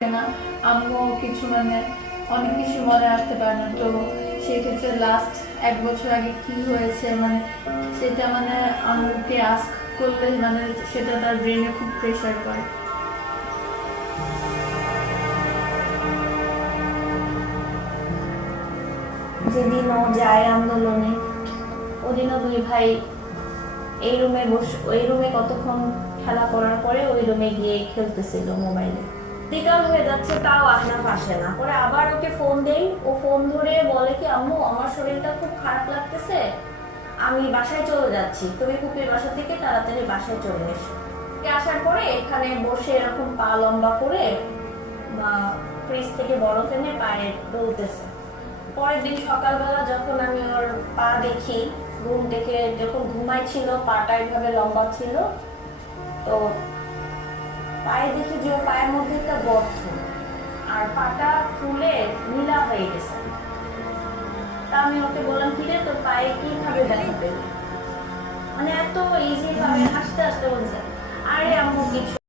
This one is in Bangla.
না, আম্মু কিছু অনেক কিছু মনে রাখতে পারে না। তো সেক্ষেত্রে লাস্ট 1 বছর আগে কি হয়েছে সেটা আম্মুকে আস্ক করলে সেটা তার ব্রেনে খুব প্রেশার করে। যেদিন ও যায় আন্দোলনে, ওদিনও দুই ভাই ওই রুমে কতক্ষণ খেলা করার পরে ওই রুমে গিয়ে খেলতেছিল মোবাইলে। বিকাল হয়ে যাচ্ছে, তাও আহনাফ আসে না। পরে আবার ওকে ফোন দেই, ও ফোন ধরে বলে কি, আম্মু আমার শরীরটা খুব খারাপ লাগতেছে, আমি বাসায় চলে যাচ্ছি, তুমি ফুপির বাসা থেকে তাড়াতাড়ি বাসায় চলে এসো। আসার পরে এখানে বসে এরকম পা লম্বা করে ফ্রিজ থেকে বরফ এনে পায়ে ডলতেছে। পরের দিন সকালবেলা যখন আমি ওর পা দেখি, ঘুম থেকে যখন ঘুমাইছিল পাটা এইভাবে লম্বা ছিল, তো পায়ে দেখি যে ওর পায়ের মধ্যে একটা গর্ত, আর পাটা ফুলে নীলা হয়ে গেছে। তা আমি ওকে বললাম, কি রে তোর পায়ে কিভাবে ব্যথা পেল? এত ইজি ভাবে হাসতে হাসতে বলছে, আরে আম্মু কিছু